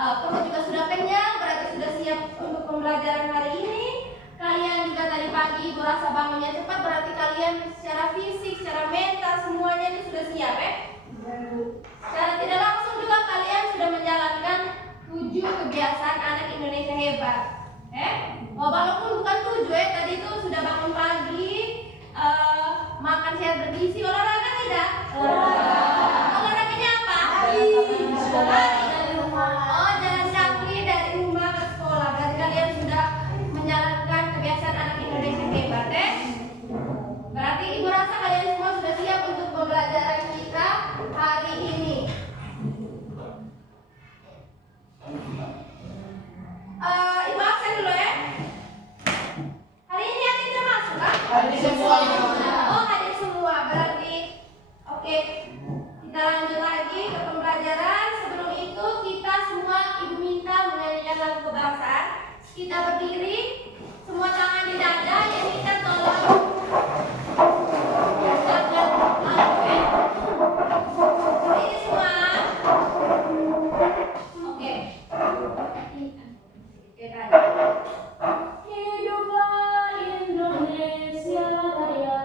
Perut juga sudah kenyang, berarti sudah siap untuk pembelajaran hari ini. Kalian juga tadi pagi Ibu rasa bangunnya cepat, berarti kalian secara fisik, secara mental semuanya ini sudah siap ya. Secara tidak langsung juga kalian sudah menjalankan 7 kebiasaan anak Indonesia hebat. Walaupun bukan 7 tadi itu sudah bangun pagi, makan sehat bergizi, olahraga tidak? Olahraganya apa? Lari dari rumah. Oh, jalan kaki dari rumah ke sekolah. Berarti kalian sudah menjalankan kebiasaan anak Indonesia hebat Berarti Ibu rasa kalian semua sudah siap untuk pembelajaran kita hari ini. Ibu absen dulu ya. Hari ini ada yang termasuk kan? Hadir semua. Oh, hadir semua. Berarti oke. Kita lanjut lagi ke pembelajaran. Sebelum itu kita semua Ibu minta menyanyikan lagu kebangsaan. Kita berdiri, semua tangan di dada. Yang kita tolong jangan lagu ya. Ini semua. Oke. Hiduplah Indonesia Raya.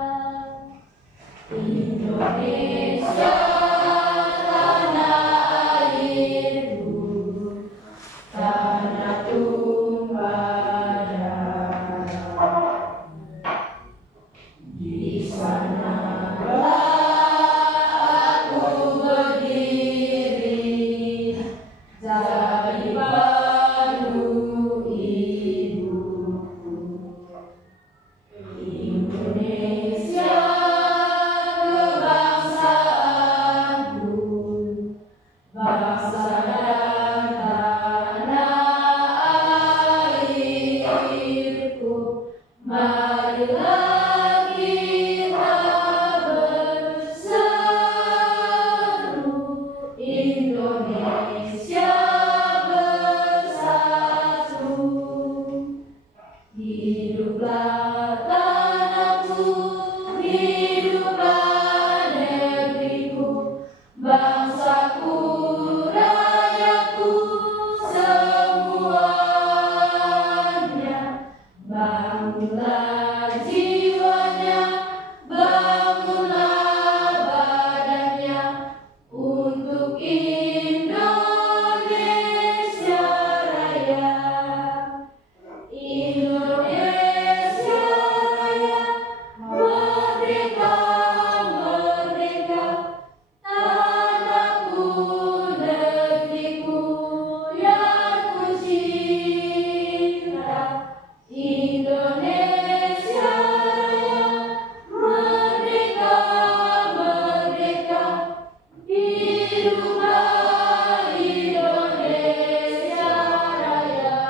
Indonesia tanah airku, tanah tumpah darah. Di sanalah aku berdiri, jadi padu ibuku. Indonesia kebangsaanku, bangsa dan tanah airku. Marilah kita berseru, Indonesia bersatu. Hiduplah tanahku, hiduplah negeriku, bangsaku, rakyatku, semuanya. Bangunlah jiwanya, bangunlah badannya, untuk Indonesia Raya. Indonesia Raya, merdeka, merdeka, tanahku, negeriku yang ku cinta. Indonesia Raya, merdeka, merdeka, hiduplah Indonesia Raya.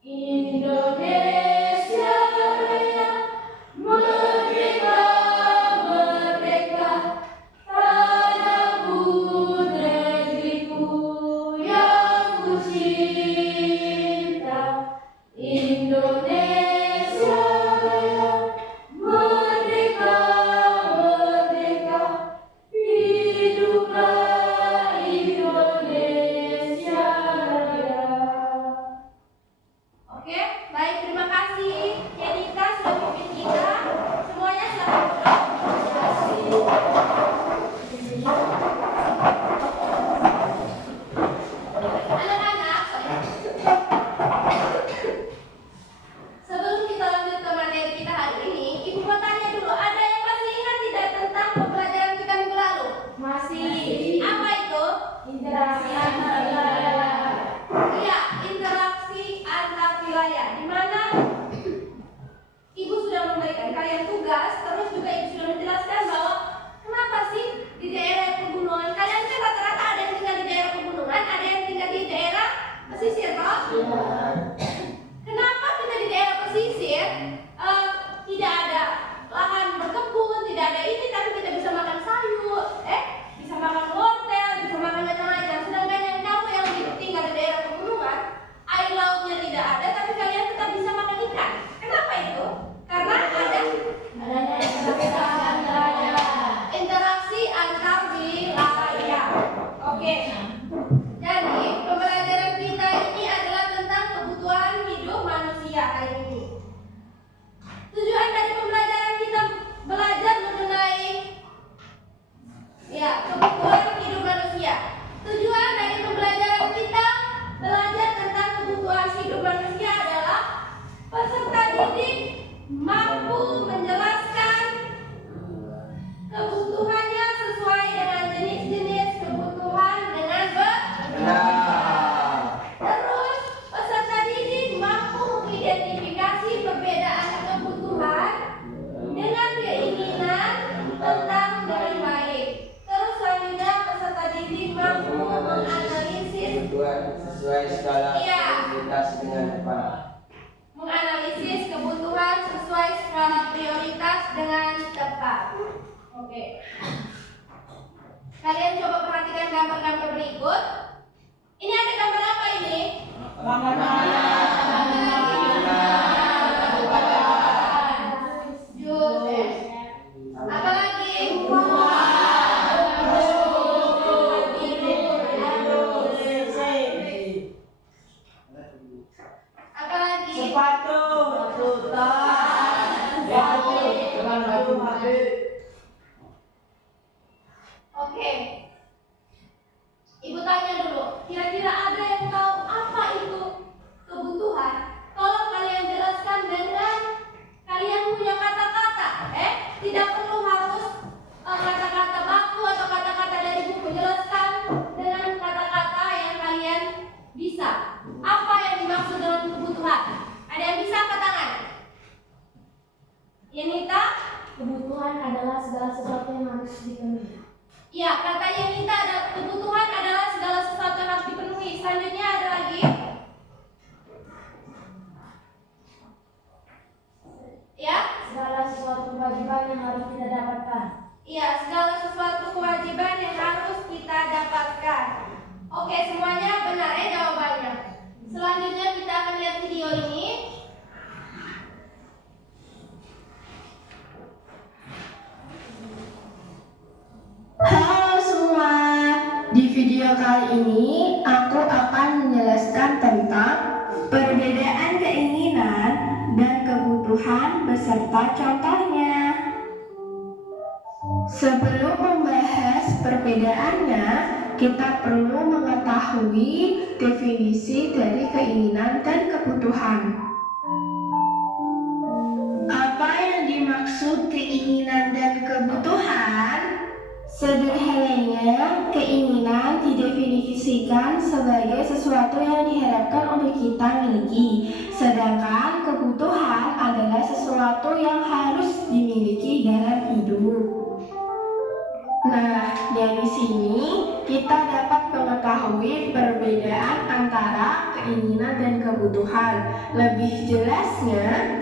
Indonesia Raya, merdeka, merdeka, tanahku, negeriku yang ku cinta. Indonesia Raya, merdeka, merdeka, hiduplah Indonesia Raya. Oke, baik, terima kasih Yenika sudah memimpin kita. Semuanya selamat anak-anak. Sebelum kita lanjut ke materi kita hari ini, Ibu mau tanya dulu, ada yang masih ingat tidak tentang pembelajaran kita minggu lalu? Masih. Apa itu? Interaksi antar wilayah. Iya, interaksi antar wilayah. Di mana Ibu sudah memberikan kalian tugas, terus juga Ibu sudah menjelaskan bahwa kenapa sih di daerah pegunungan kalian kan rata-rata ada yang tinggal di daerah pegunungan, ada yang tinggal di daerah pesisir, toh? Kenapa kita di daerah pesisir tidak ada lahan berkebun, tidak ada ini, tapi kita bisa makan sayur, bisa makan wortel, bisa makan macam-macam. Sedangkan yang kamu yang tinggal di daerah pegunungan, air lautnya tidak ada, tapi kalian tetap bisa makan ikan. Kenapa itu? Karena adanya interaksi antar wilayah. Oke. Jadi Kalian coba perhatikan gambar-gambar berikut. Ini ada gambar apa ini? Jus. Apa lagi? Apa lagi? Sepatu. Oke. Ibu tanya dulu, kira-kira ada yang tahu apa itu kebutuhan? Tolong kalian jelaskan dengan kalian punya kata-kata. Tidak perlu harus kata-kata baku atau kata-kata dari buku. Jelaskan dengan kata-kata yang kalian bisa. Apa yang dimaksud dengan kebutuhan? Ada yang bisa angkat tangan? Yanita? Kebutuhan adalah segala sesuatu yang harus dipenuhi. Ya, katanya minta ada kebutuhan adalah segala sesuatu yang harus dipenuhi. Selanjutnya ada lagi. Ya, Segala sesuatu kewajiban yang harus kita dapatkan. iya, segala sesuatu kewajiban yang harus kita dapatkan. Oke, semuanya benar ya jawabannya. Selanjutnya kita akan lihat video ini. Halo semua, di video kali ini aku akan menjelaskan tentang perbedaan keinginan dan kebutuhan beserta contohnya. Sebelum membahas perbedaannya, kita perlu mengetahui definisi dari keinginan dan kebutuhan. Apa yang dimaksud keinginan dan kebutuhan? Sederhananya, keinginan didefinisikan sebagai sesuatu yang diharapkan untuk kita miliki, sedangkan kebutuhan adalah sesuatu yang harus dimiliki dalam hidup. Nah, dari sini kita dapat mengetahui perbedaan antara keinginan dan kebutuhan. Lebih jelasnya,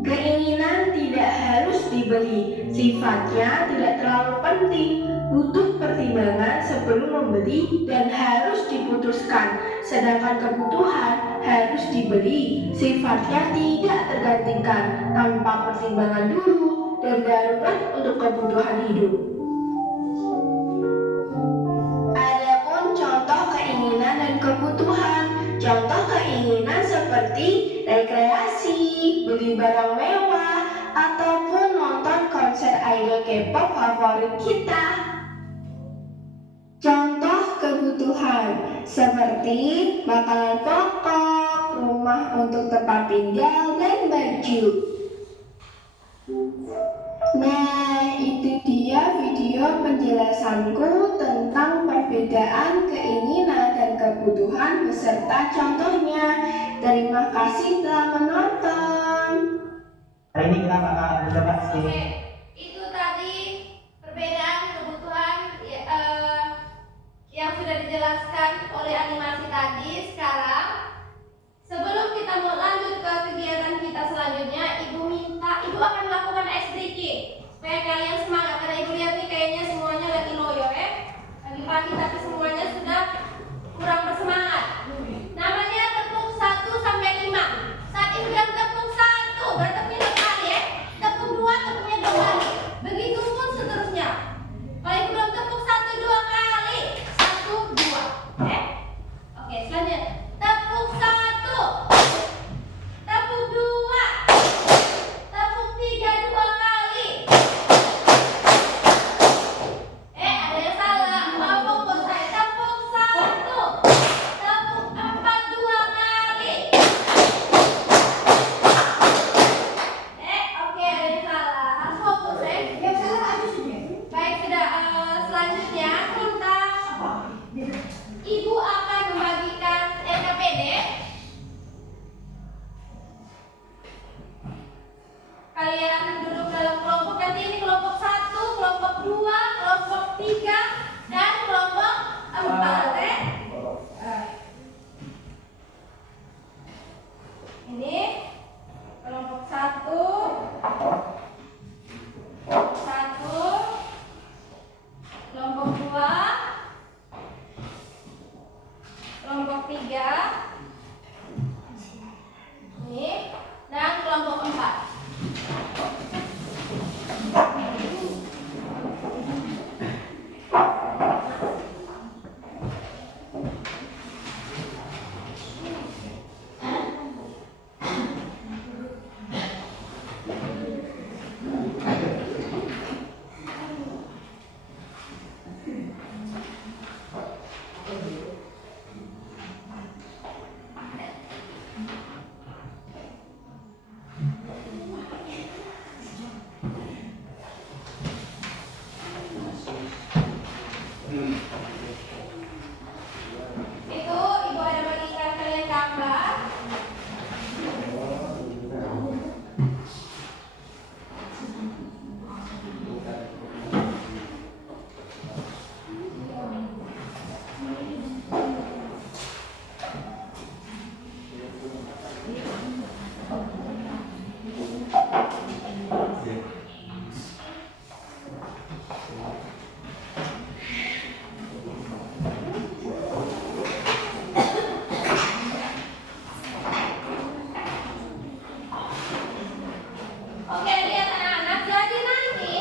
keinginan tidak harus dibeli, sifatnya tidak terlalu penting, butuh pertimbangan sebelum membeli dan harus diputuskan. Sedangkan kebutuhan harus dibeli, sifatnya tidak tergantikan, tanpa pertimbangan dulu dan darurat untuk kebutuhan hidup. Adapun contoh keinginan dan kebutuhan. Contoh keinginan seperti rekreasi, beli barang mewah, ataupun nonton konser idol K-pop favorit kita. Contoh kebutuhan seperti makanan pokok, rumah untuk tempat tinggal, dan baju. Nah, itu dia video penjelasanku tentang perbedaan keinginan dan kebutuhan beserta contohnya. Terima kasih telah menonton. Hari ini kita bakal mencoba Oke, itu tadi perbedaan kebutuhan yang sudah dijelaskan oleh animasi tadi. Sekarang, sebelum kita mau lanjut ke kegiatan kita selanjutnya, Ibu akan melakukan ice breaking supaya kalian semangat. Karena Ibu lihat nih kayaknya semuanya lagi loyo pagi-pagi, tapi semuanya sudah kurang bersemangat. Namanya tepuk 1 sampai 5. Saat Ibu bilang tepuk 1, bertepuk kali ya. Tepuk 2, tepuknya 2 kali. Begitu pun seterusnya. Kalau Ibu bilang tepuk 1 2 kali, 1 2. Oke, selanjutnya tepuk 1, tepuk 2, tepuk 3 2 kali. Ada yang salah. Mau fokus saya. Tepuk 1, tepuk 4 2 kali. Oke, ada yang salah. Harus fokus ya. Yang salah habis ini. Baik, sudah. Selanjutnya Ibu akan membagikan LKPD. Kalian duduk dalam kelompok. Nanti ini kelompok 1, kelompok 2, kelompok 3, dan kelompok 4 ya. Ini kelompok 1, kelompok 2, Itu ibu ada bagikan kalian gambar. Oke, lihat anak-anak. Jadi nanti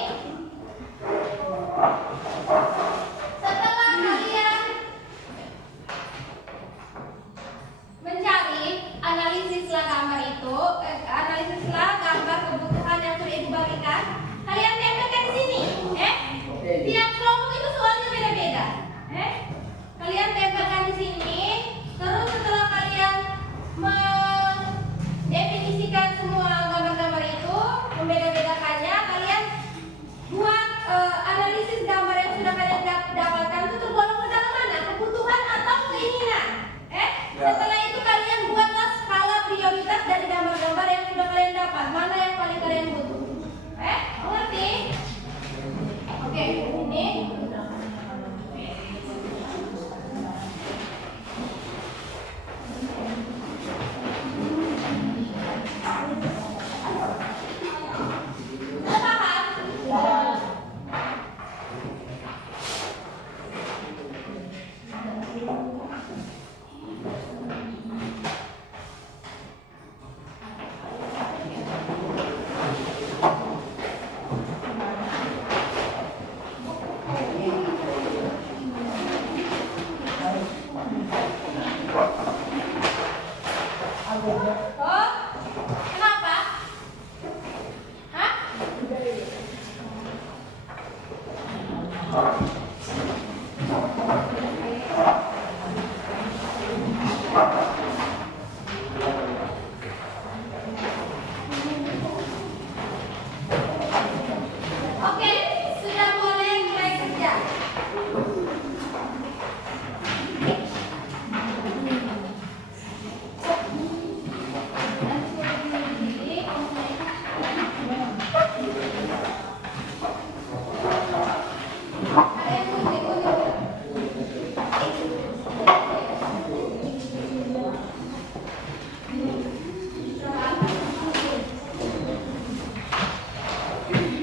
setelah kalian mencari analisislah gambar itu, analisislah gambar kebutuhan yang sudah ibu bagikan. Kalian tempelkan di sini, tiap kelompok itu soalnya beda-beda, Kalian tempelkan di sini. Terus setelah kalian mendefinisikan semua gambar-gambar itu, membeda-bedakannya, kalian buat analisis gambar yang sudah kalian dapatkan itu tergolong ke dalam mana? Kebutuhan atau keinginan? Setelah itu kalian buatlah skala prioritas dari gambar-gambar yang sudah kalian dapat. Mana yang paling kalian butuh? Mengerti? Oke, ini. Sudah paham? Oh, kenapa? Hah? Oke, sudah boleh mulai kerja. Kalian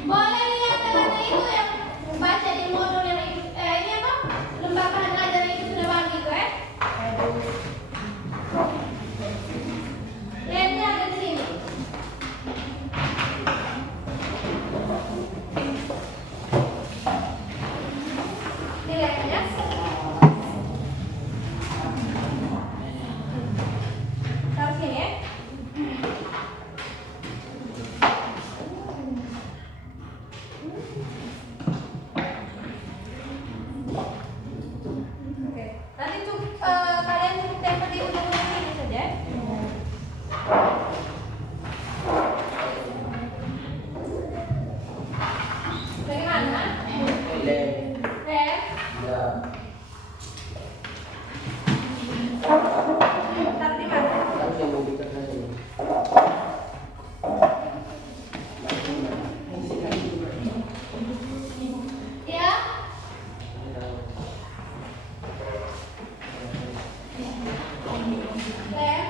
boleh lihat temannya itu yang baca di modul yang ini apa? Lembar bahan ajaran itu sudah bagi itu, Lihatnya ada di sini. Dilihatnya. Taruh sini ya. Oke. Nanti kalian cukup tempel di ujung-ujung ini saja. Bagaimana? Lem. Taruh di mana? Ya. Lem.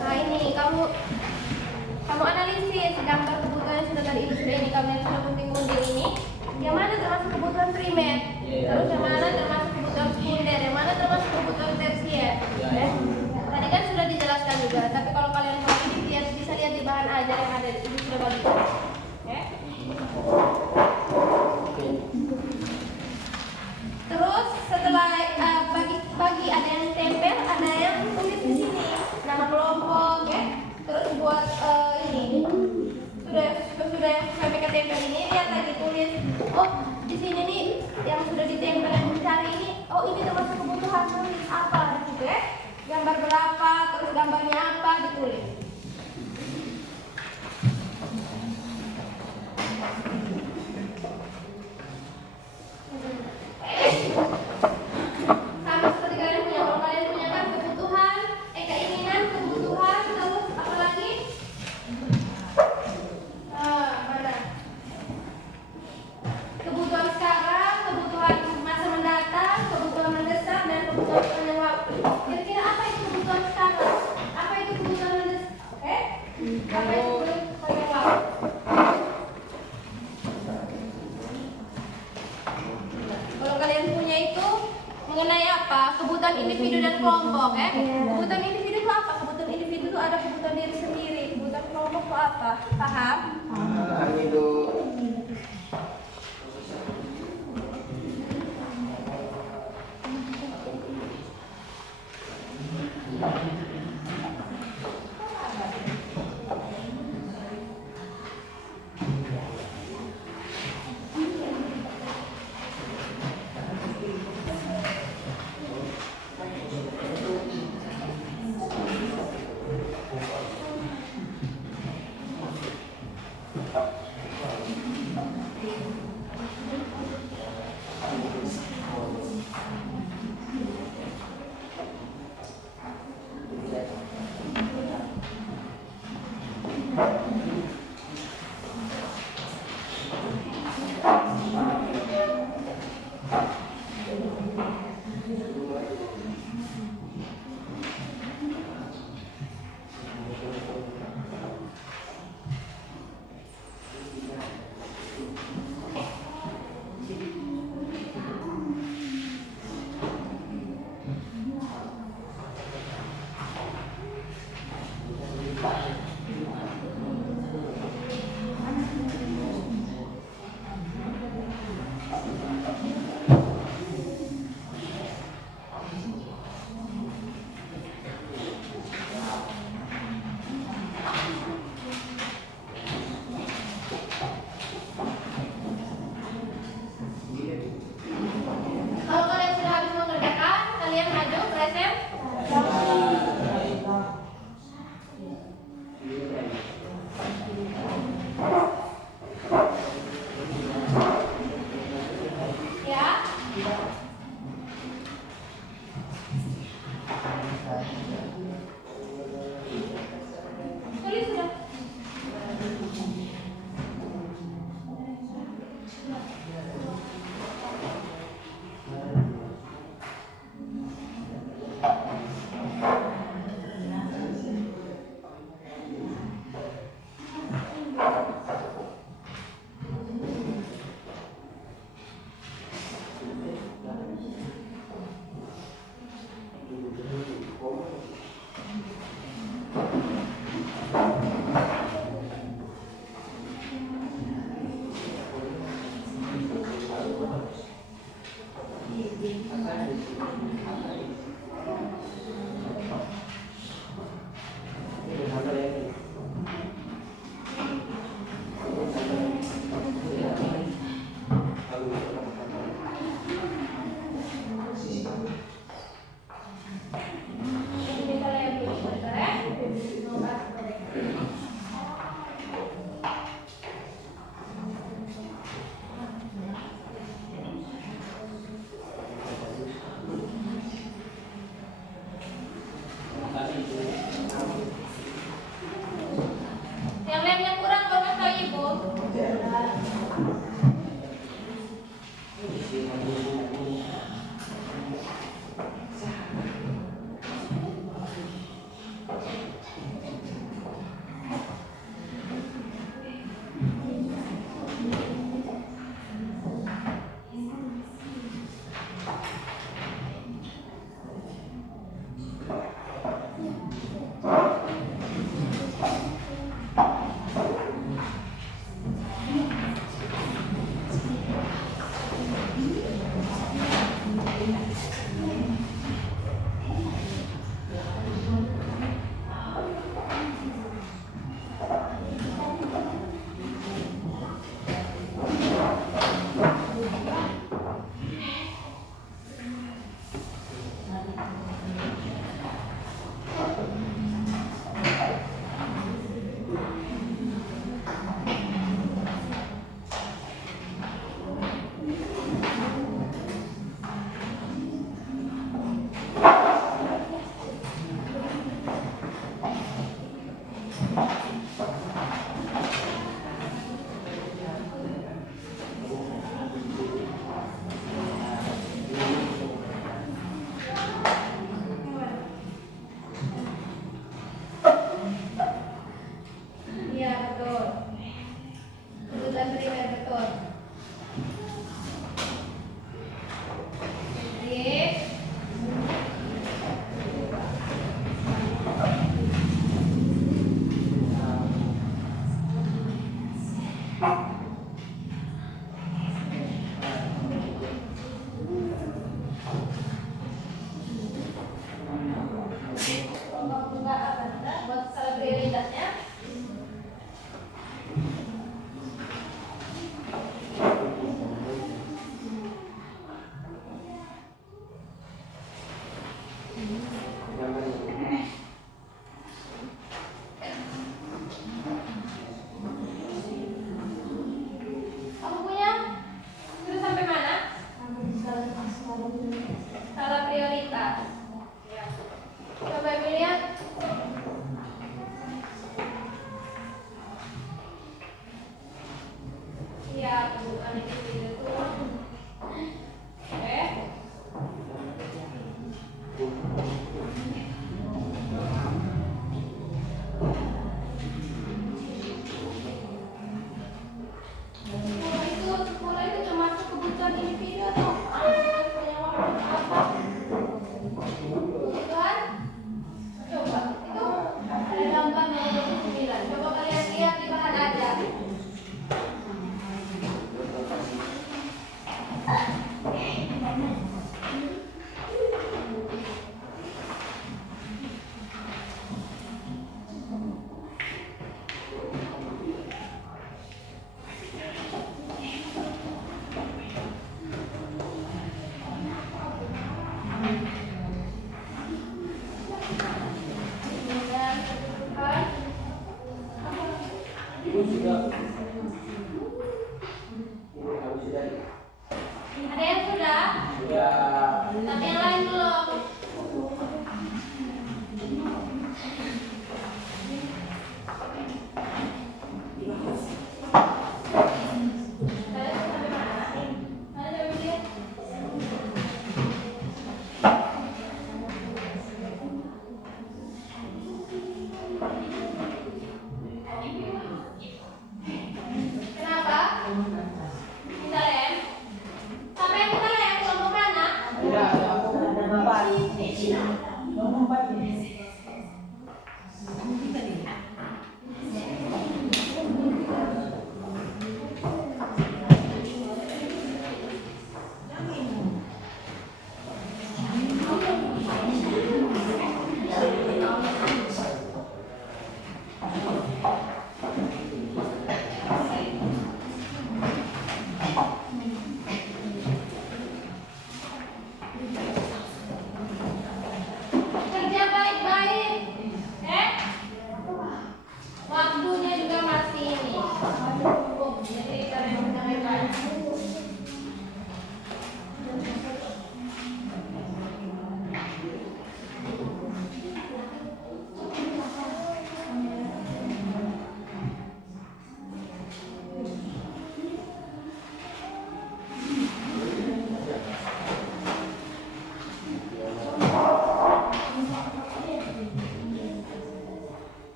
Nah ini kamu analisis gambar kebutuhan yang sudah tadi sudah ini kamu yang sudah gunting-gunting ini. Yang mana termasuk kebutuhan primer, terus yang mana termasuk kebutuhan sekunder, yang mana termasuk kebutuhan tersier. sudah bagi. Oke. Terus setelah bagi ada yang tempel, ada yang tulis di sini nama kelompok, ya. Terus buat ini sudah sampai ke tempel ini lihat lagi tulis. Oh, di sini nih yang sudah ditempel yang dicari ini. Oh, ini termasuk kebutuhan tulis apa gitu ya. Gambar berapa, terus gambarnya apa ditulis. Sama seperti kalian punya, kalau kalian punya kan kebutuhan, keinginan, kebutuhan, terus apa lagi? Mana? Kebutuhan sekarang, kebutuhan masa mendatang, kebutuhan mendesak, dan kebutuhan sepanjang waktu. Kira-kira apa itu kebutuhan sekarang? Apa itu kebutuhan mendesak? Oke? Apa itu kebutuhan sepanjang waktu? Kalau kalian punya itu mengenai apa? Kebutuhan individu dan kelompok, ya? Kebutuhan individu itu apa? Kebutuhan individu itu ada kebutuhan diri sendiri. Kebutuhan kelompok itu apa? Paham? Itu Kalau kalian sudah habis mengerjakan, kalian maju present. Ya. Tulis sudah. Yang lemnya kurang baru kasih ibu. Kamu punya? Sudah sampai mana? Skala prioritas. Ya. Coba Ibu lihat. Iya, bukan itu. Oke. Sekolah itu termasuk kebutuhan individu atau punya waktu apa? Kebutuhan? Coba, itu ada gambarnya 29. Coba kalian lihat di bahan ajar. Dengan kebutuhan. Ada yang sudah? Tapi yang lain belum. Kalian sampai mana? Mana coba lihat. Kenapa? Kita lem. Sampai yang kita lem kelompok mana? Kerja baik-baik. Waktunya juga masih ini. Cukup. Jadi kalian bisa baik-baik.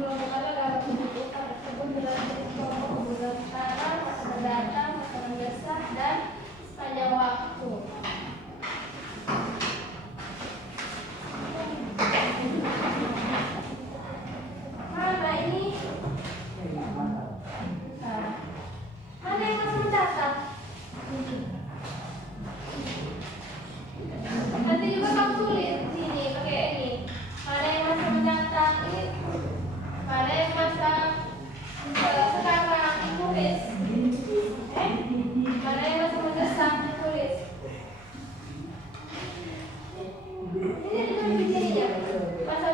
Kelompok ada dalam kebutuhan tersebut berdasarkan kelompok kebutuhan sekarang, masa mendatang, masa mendesak, dan sepanjang waktu. Mana ini? Mana yang masih mendatang? Nanti juga kamu tulis di sini pakai ini. Mana yang masih mendatang? Ini mana yang masa sekarang tulis. Mana yang masih mendesak tulis. Ini juga begini ya. Masa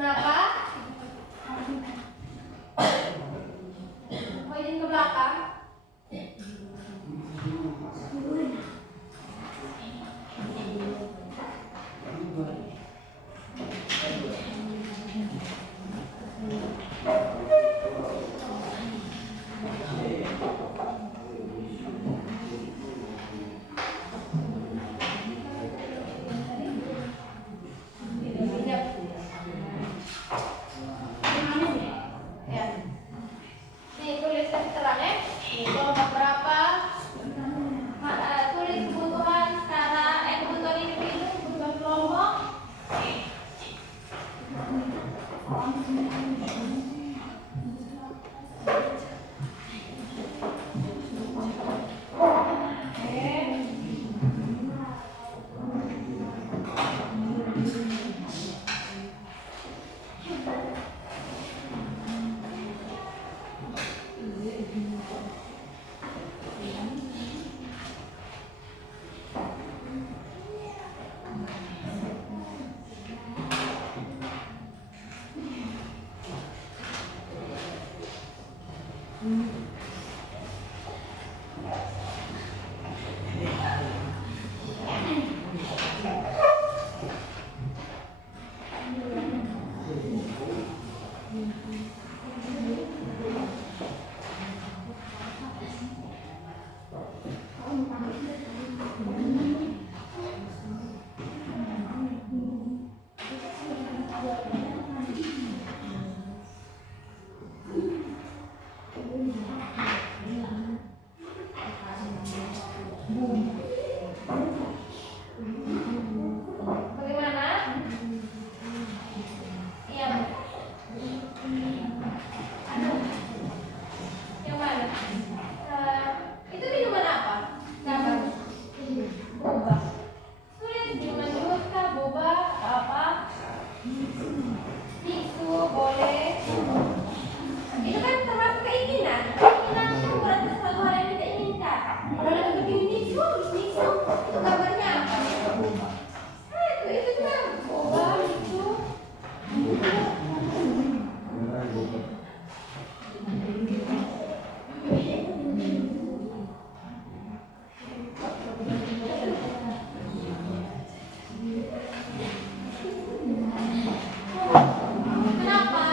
Kenapa? Mau izin ke belakang? Ya. Nih tulis terangnya. Nih kelompok berapa? Tulis kebutuhan secara kebutuhan individu, kebutuhan kelompok. Bagaimana? Iya. Yang mana? Itu minuman apa? Gambar. Boba. Tulis minuman jus kah, boba, apa? Tisu boleh. Itu kan termasuk keinginan. Keinginan itu berarti sesuatu hal yang kita inginkan. Kalau ada kepingin tisu, tisu. Itu gambarnya apa? Itu juga boba, tisu. Kenapa?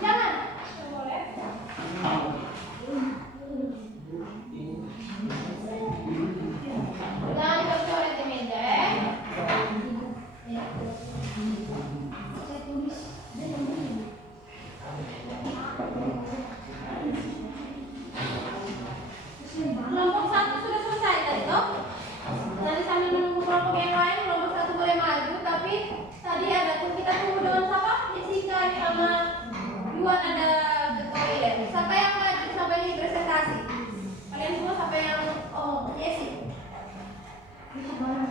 Jangan. Boleh. Jangan dicoret di meja ya. Kelompok satu sudah selesai tadi toh. Tadi sambil menunggu kelompok yang lain, kelompok satu boleh maju, tapi tadi ada kita tunggu dengan siapa? Jessica sama Yuan ada ke toilet. Siapa yang maju sampai ini presentasi? Kalian semua siapa yang Jessi? Yang mana?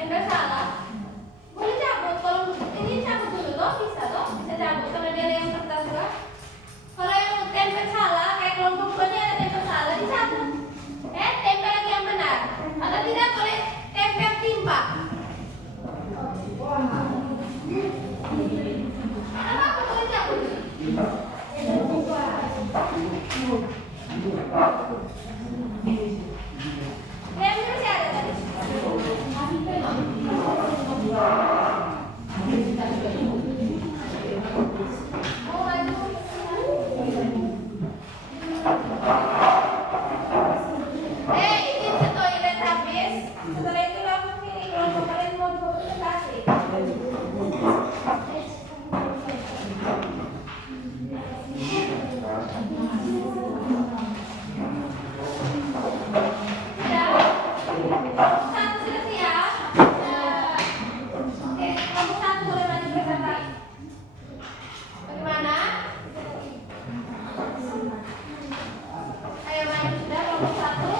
Yang nggak salah. Boleh cabut kalau ini cabut dulu toh bisa cabut karena dia ada yang kertas juga. Kalau yang tempel salah kayak kelompok dua ini ada tempel salah dicabut. Tempel lagi yang benar. Atau tidak boleh tempel timpa. Apa boleh cabut? Tempel masih ada tadi. Mau maju? Izin ke toilet habis. Setelah itu langsung sini kelompok kalian mau berpresentasi. Satu sudah siap. Oke, kelompok satu boleh maju presentasi. Bagaimana? Ayo maju sudah kelompok satu.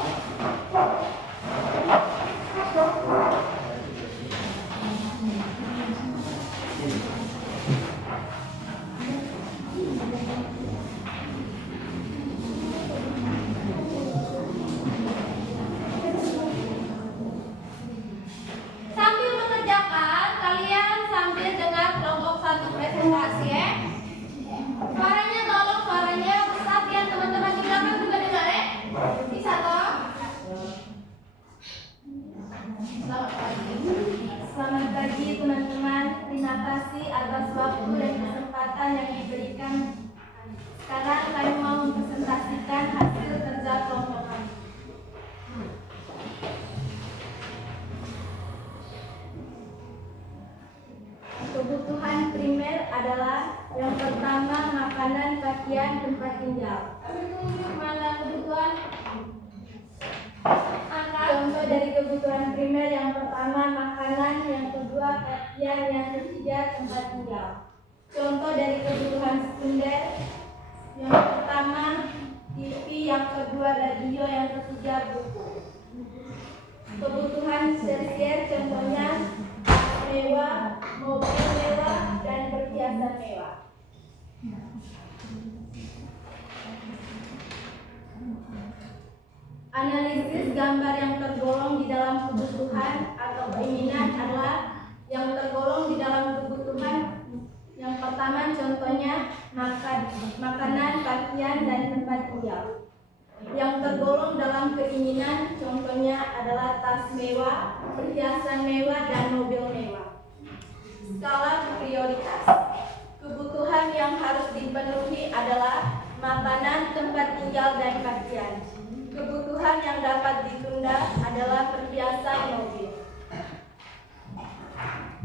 Sambil mengerjakan, kalian sambil dengar kelompok satu presentasi ya. Suaranya tolong suaranya besar biar teman-teman di belakang juga dengar ya. Bisa toh? Selamat pagi. Selamat pagi teman-teman. Terima kasih atas waktu dan kesempatan yang diberikan. Sekarang kami mau mempresentasikan hasil kerja kelompok kami. Kebutuhan primer adalah yang pertama makanan, pakaian, tempat tinggal. Kami tunggu mana kebutuhan? Angkat. Contoh dari kebutuhan primer yang pertama makanan, yang kedua pakaian, yang ketiga tempat tinggal. Contoh dari kebutuhan sekunder yang pertama TV, yang kedua radio, yang ketiga buku. Kebutuhan tersier contohnya mewah, mobil mewah, dan perhiasan mewah. Analisis gambar yang tergolong di dalam kebutuhan atau keinginan adalah yang tergolong di dalam kebutuhan. Yang pertama contohnya makanan, pakaian, dan tempat tinggal. Yang tergolong dalam keinginan contohnya adalah tas mewah, perhiasan mewah, dan mobil mewah. Skala prioritas. Kebutuhan yang harus dipenuhi adalah makanan, tempat tinggal, dan pakaian. Kebutuhan yang dapat ditunda adalah perhiasan mobil.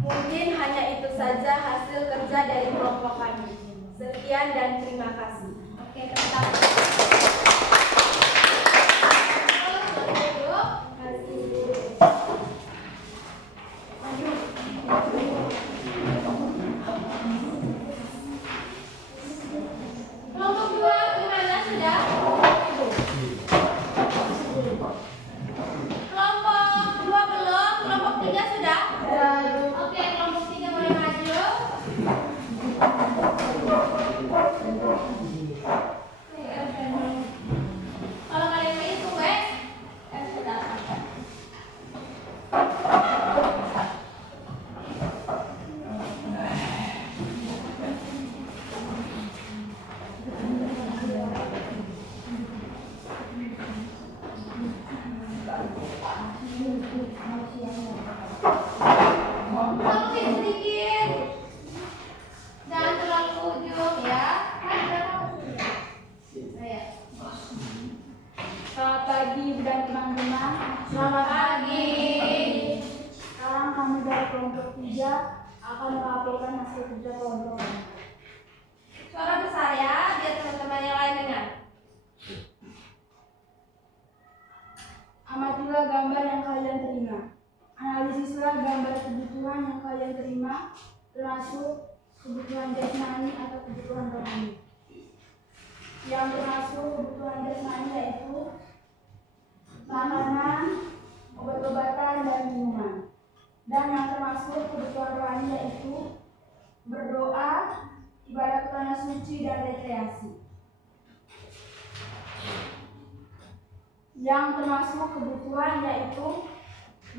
Mungkin hanya itu saja hasil kerja dari kelompok kami. Sekian dan terima kasih. Oke, kita kelompok dua gimana sudah? Kelompok dua belum, kelompok tiga sudah? Oke, kelompok tiga boleh maju. Oke, kelompok 3 akan melaporkan hasil kerja kelompok. Suara besar ya, biar teman-teman yang lain dengar. Amatilah gambar yang kalian terima. Analisislah gambar kebutuhan yang kalian terima, termasuk kebutuhan jasmani atau kebutuhan rohani. Yang termasuk kebutuhan jasmani yaitu makanan, obat-obatan, dan minuman. Dan yang termasuk kebutuhan rohani yaitu berdoa, ibadah ke tanah suci, dan rekreasi. Yang termasuk kebutuhan yaitu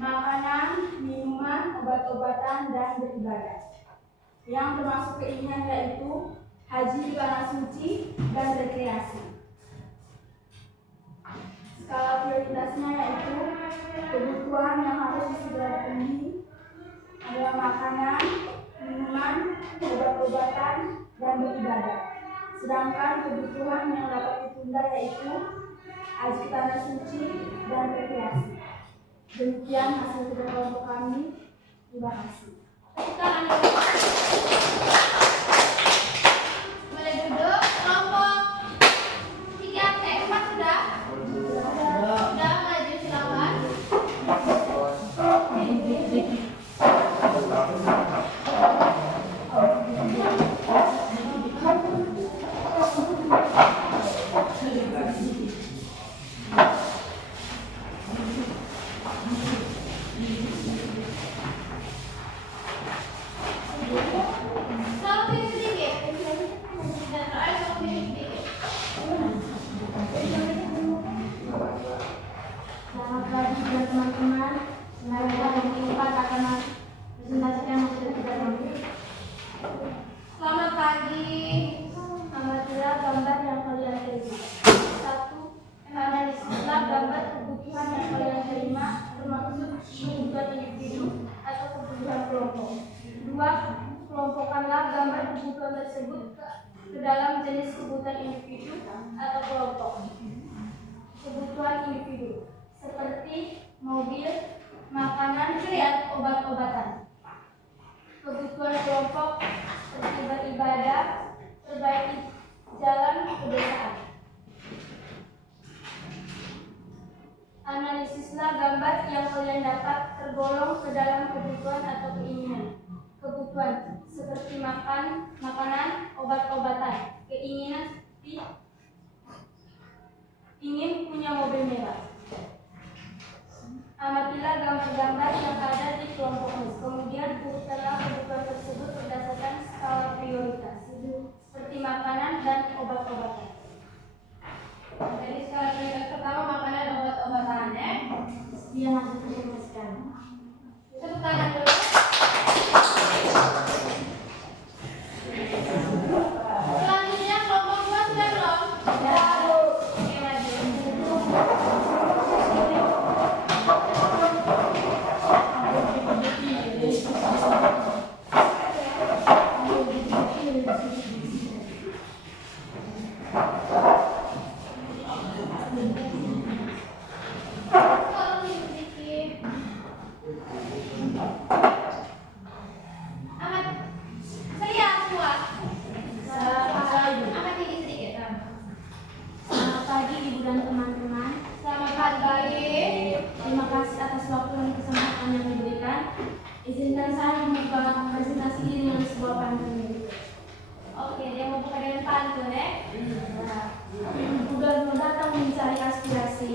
makanan, minuman, obat-obatan, dan beribadah. Yang termasuk keinginan yaitu haji ke tanah suci dan rekreasi. Skala prioritasnya yaitu kebutuhan yang harus segera dipenuhi adalah makanan, minuman, obat-obatan, dan beribadah. Sedangkan kebutuhan yang dapat ditunda yaitu haji ke tanah suci dan rekreasi. Demikian hasil kerja kelompok kami. Terima kasih. Boleh duduk. Kelompok 4 sudah? Sudah, maju silakan. Selalu pilih sedikit. Dan terakhir selalu pilih sedikit. Selamat pagi teman-teman. Saya kelompok 4 akan presentasikan hasil kerja kami. Selamat pagi. Amatilah gambar yang kalian terima. 1. Analisislah gambar kebutuhan yang kalian terima, termasuk kebutuhan individu atau kebutuhan kelompok. 2. Kelompokkanlah gambar kebutuhan tersebut ke dalam jenis kebutuhan individu atau kelompok. Kebutuhan individu seperti mobil, makanan, dan obat-obatan. Kebutuhan kelompok seperti beribadah, perbaiki jalan pedesaan. Analisislah gambar yang kalian dapat tergolong ke dalam kebutuhan atau keinginan. Kebutuhan seperti makanan, obat-obatan. Keinginan seperti ingin punya mobil mewah. Amatilah gambar-gambar yang ada di kelompokmu. Kemudian urutkanlah kebutuhan tersebut berdasarkan skala prioritas, seperti makanan dan obat-obatan. Jadi skala prioritas pertama makanan dan obat-obatan ya. Dia langsung dijelaskan. Tepuk tangan dulu. Selanjutnya kelompok 2 sudah belum? Sudah. Oke, maju. Tolong sedikit. Amat saya kuat. Amat tinggi sedikit. Selamat pagi Ibu dan teman-teman. Selamat pagi. Terima kasih atas waktu dan kesempatan yang diberikan. Izinkan saya membuka presentasi ini dengan sebuah pantun. Oke, dia mau buka dengan pantun ya. Gubernur datang mencari aspirasi.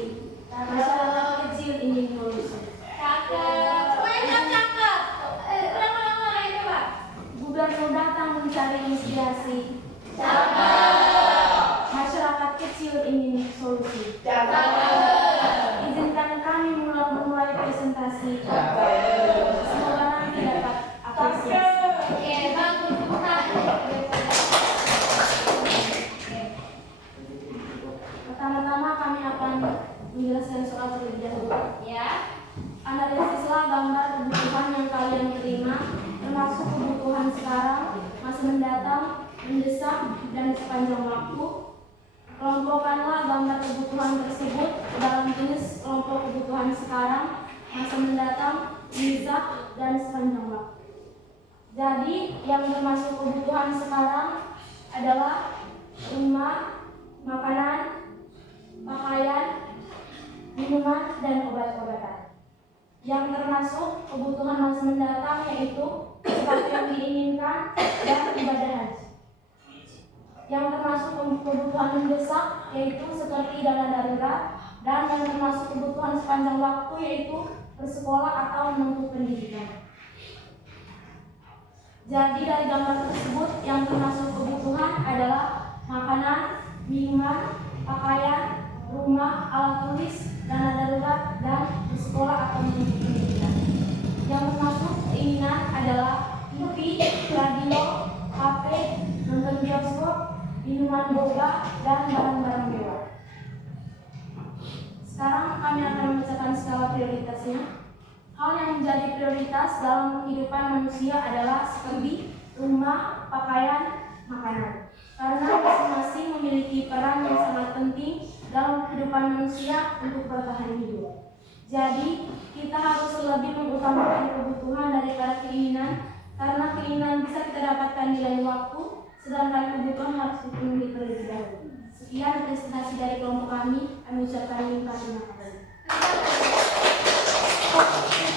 Masyarakat kecil ingin solusi. Cakep. Semuanya cakep. Ulang lagi coba. Gubernur datang mencari inspirasi. Cakep. Masyarakat kecil ingin solusi. Cakep. Izinkan kami memulai presentasi. Semoga nanti dapat apresiasi. Oke, bagus. Bukan. Pertama-tama kami akan menjelaskan soal terlebih dahulu. Ya. Analisislah gambar kebutuhan yang kalian terima, termasuk kebutuhan sekarang, masa mendatang, mendesak, dan sepanjang waktu. Kelompokkanlah gambar kebutuhan tersebut ke dalam jenis kelompok kebutuhan sekarang, masa mendatang, mendesak, mendesak dan sepanjang waktu. Jadi yang termasuk kebutuhan sekarang adalah rumah, makanan, pakaian, minuman, dan obat-obatan. Yang termasuk kebutuhan masa mendatang yaitu seperti yang diinginkan dan ibadah haji. Yang termasuk kebutuhan mendesak yaitu seperti dana darurat, dan yang termasuk kebutuhan sepanjang waktu yaitu bersekolah atau menempuh pendidikan. Jadi dari gambar tersebut yang termasuk kebutuhan adalah makanan, minuman, pakaian, rumah, alat tulis, dana darurat, dan bersekolah atau menempuh pendidikan. Yang termasuk keinginan adalah TV, radio, HP, nonton bioskop, minuman boba, dan barang-barang mewah. Sekarang kami akan membacakan skala prioritasnya. Hal yang menjadi prioritas dalam kehidupan manusia adalah seperti rumah, pakaian, makanan. Karena masing-masing memiliki peran yang sangat penting dalam kehidupan manusia untuk bertahan hidup. Jadi, kita harus lebih mengutamakan kebutuhan daripada keinginan, karena keinginan bisa kita dapatkan di lain waktu, sedangkan kebutuhan harus dipenuhi terlebih dahulu. Sekian presentasi dari kelompok kami ucapkan terima kasih.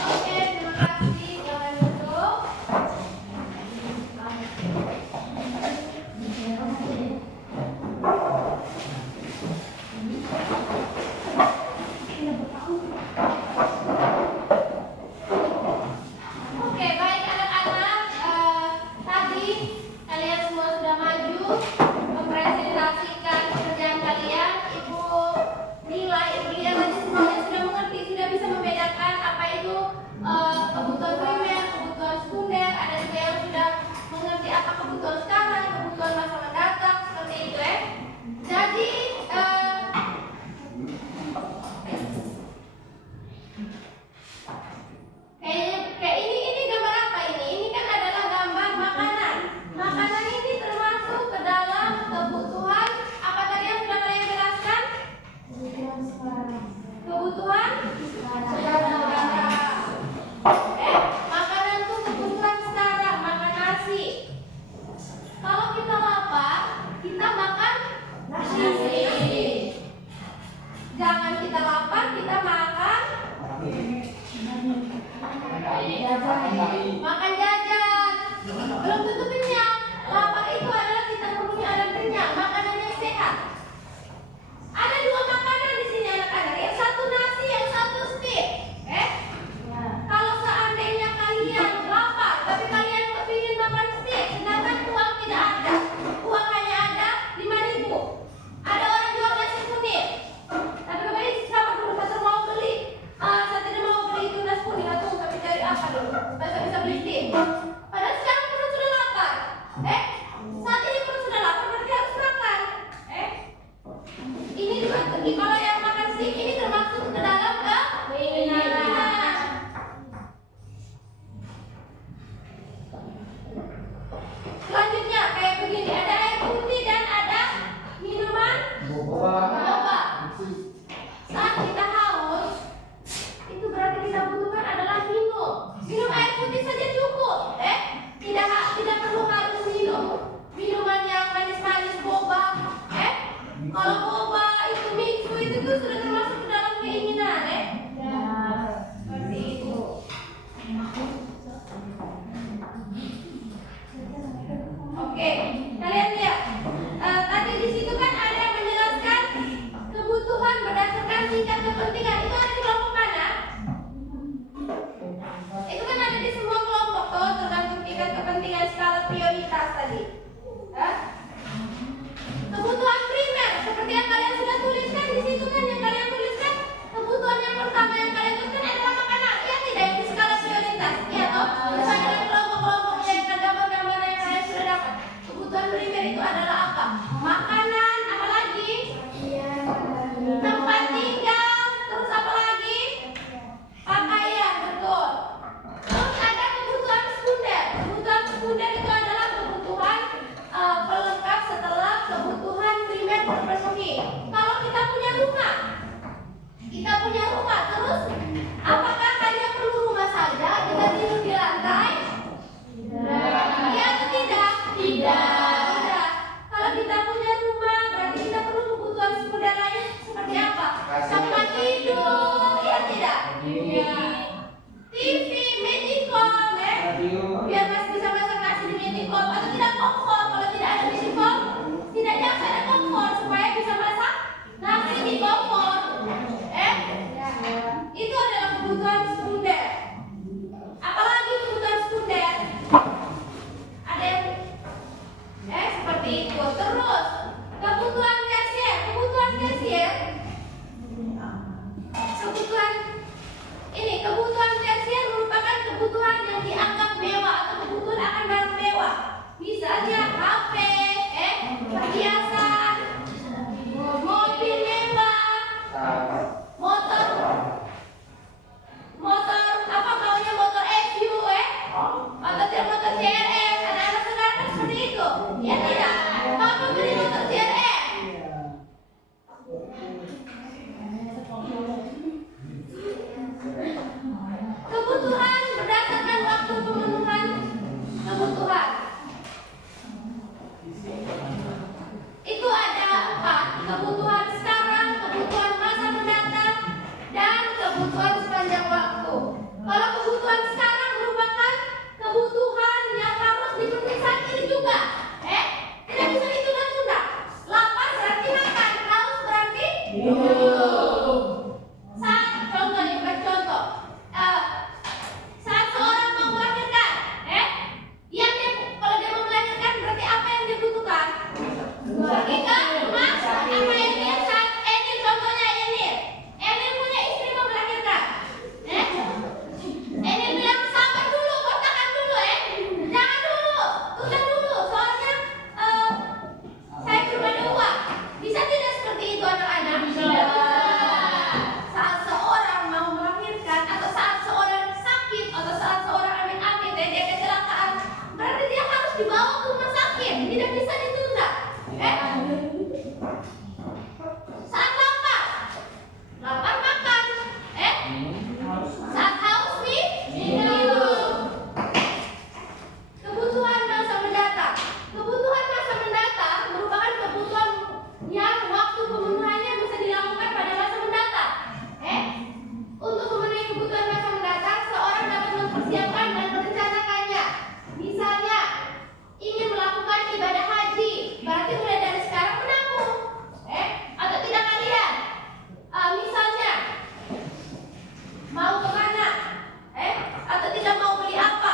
Oke, terima kasih. Jangan duduk. Oke, baik anak-anak. Tadi kalian semua sudah maju mempresentasikan pekerjaan kalian. Ibu nilai, ibu lihat tadi semuanya sudah mengerti, sudah bisa membedakan apa itu kebutuhan primer, kebutuhan sekunder. Ada juga yang sudah mengerti apa kebutuhan sekarang, kebutuhan masa mendatang, seperti itu ya. Jadi kayak ini gambar apa ini? Ini kan adalah gambar makanan. Makanan ini termasuk ke dalam kebutuhan apa tadi yang sudah kalian jelaskan? Kebutuhan sekarang. Makanan itu kebutuhan sekarang, makan nasi. Kalau kita lapar, kita makan nasi. Jangan kita lapar, kita makan makan jajan. Belum tentu kenyang. Lapar itu adalah kita perlunya ada kenyang, makanan yang sehat. Ada dua makanan di sini anak-anak, yang satu nasi, yang satu steak. Kalau seandainya kalian lapar, tapi kalian kepingin makan steak, sedangkan uang tidak ada, uang hanya ada 5.000. Ada orang jual nasi kuning, tapi kembali sahabat dulu, saya mau beli, saya tidak mau beli itu nasi kuning, atau tapi cari apa dulu, supaya saya bisa beli steak. Padahal sekarang perut sudah lapar. Misalnya HP, perhiasan, mobil mewah, motor, apa maunya motor SUV, atau tidak motor CRF. Anak-anak sekarang kan seperti itu, ya tidak? Mau beli motor CRF? Kebutuhan berdasarkan waktu pemenuhan kebutuhan. Itu ada 4, kebutuhan sekarang, kebutuhan masa mendatang, dan kebutuhan sepanjang waktu. Kalau kebutuhan sekarang merupakan kebutuhan yang harus dipenuhi saat ini juga. Tidak bisa ditunda-tunda. Lapar berarti makan, haus berarti minum. Saat contoh nih, contoh. Saat seorang mau melahirkan, kalau dia mau melahirkan berarti apa yang dibutuhkan? Kita masak. Apa yang dia saat Enil, contohnya Enil punya istri mau melahirkan. Enil bilang sabar dulu, kau tahan dulu, jangan dulu, tunda dulu, soalnya saya belum ada uang. Bisa tidak seperti itu anak-anak? Tidak bisa. Saat seorang mau melahirkan atau saat seorang sakit atau saat seorang amit-amit dia kecelakaan, berarti dia harus dibawa ke rumah sakit, tidak bisa ditunda. Saat lapar makan, saat haus minum. Kebutuhan masa mendatang. Kebutuhan masa mendatang merupakan kebutuhan yang waktu pemenuhannya bisa dilakukan pada masa mendatang. Untuk memenuhi kebutuhan masa mendatang, seorang dapat mempersiapkan dan merencanakannya. Misalnya, ingin melakukan ibadah haji, berarti mulai dari sekarang menabung. Atau tidak kalian? Misalnya, mau kemana? Atau tidak mau beli apa?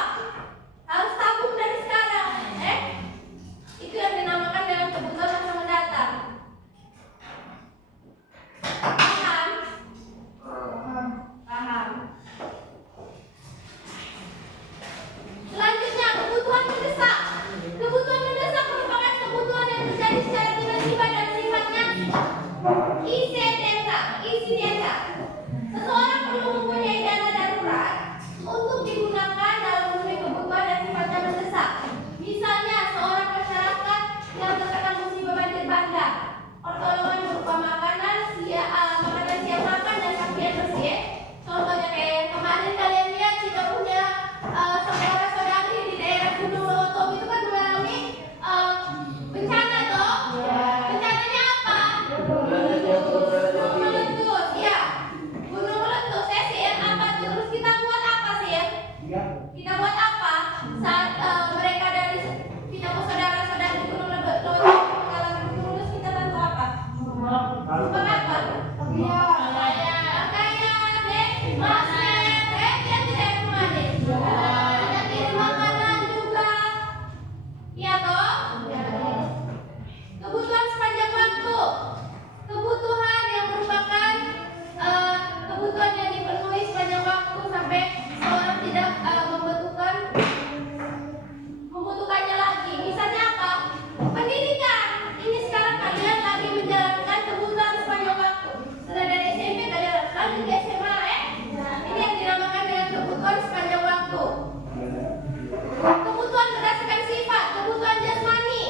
Harus tabung dari sekarang. Itu yang dinamakan dengan kebutuhan masa mendatang. Paham? Paham. Selanjutnya, kebutuhan mendesak. Kebutuhan mendesak merupakan kebutuhan yang terjadi secara tiba-tiba dan sifatnya insidental. Seseorang perlu mempunyai dana darurat untuk digunakan dalam memenuhi kebutuhan yang sifatnya mendesak. Misalnya, seorang masyarakat yang terkena musibah banjir bandang, pertolongan berupa makanan siap makan dan pakaian bersih. Contohnya kayak kemarin kalian lihat kita punya saudara-saudari di daerah Gunung Leutow itu kan mengalami bencana toh. Bencananya apa? Gunung meletus. Ya, gunung meletus. Apa tuh? Terus kita buat apa sih? Kita buat apa saat mereka dari kita saudara-saudari di Gunung Leutow mengalami gunung meletus, kita bantu apa? Sumpah apa? Pakaian, masker, yang tidak kemana? Kita kirim makanan juga. Iya toh? Kebutuhan sepanjang waktu. Kebutuhan yang merupakan kebutuhan yang dipenuhi sepanjang waktu sampai seorang tidak membutuhkannya lagi. Misalnya apa? Pendidikan. Ini sekarang kalian lagi menjalankan kebutuhan sepanjang waktu. Setelah dari SMP kalian lanjut ke SMA, Ini yang dinamakan dengan kebutuhan sepanjang waktu. Kebutuhan berdasarkan sifat, kebutuhan jasmani.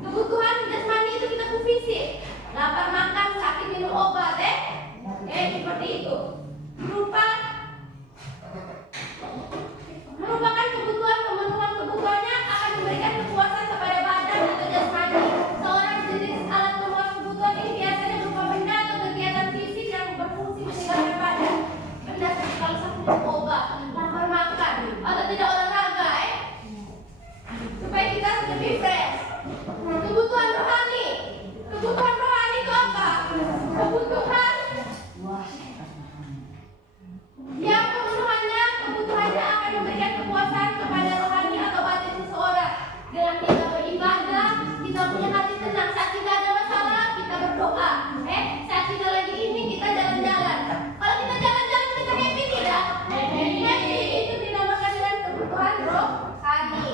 Kebutuhan jasmani itu kita fisik. Lapar makan, sakit minum obat, seperti itu. Merupakan kebutuhan pemenuhan kebutuhannya akan memberikan kepuasan kepada badan atau jasmani. Seorang jenis alat pemenuhan kebutuhan ini biasanya berupa benda atau kegiatan fisik yang berfungsi menyegarkan badan. Benda seperti kalau sakit minum obat, lapar makan, atau tidak olahraga, supaya kita lebih fresh. Kebutuhan rohani. Kebutuhan rohani itu apa? Kebutuhan yang kebutuhannya akan memberikan kepuasan kepada rohani atau batin seseorang. Dengan kita beribadah, kita punya hati tenang. Saat kita ada masalah, kita berdoa. Saat kita lagi ini, kita jalan-jalan. Kalau kita jalan-jalan, kita happy tidak? Happy. Itu dinamakan dengan kebutuhan rohani.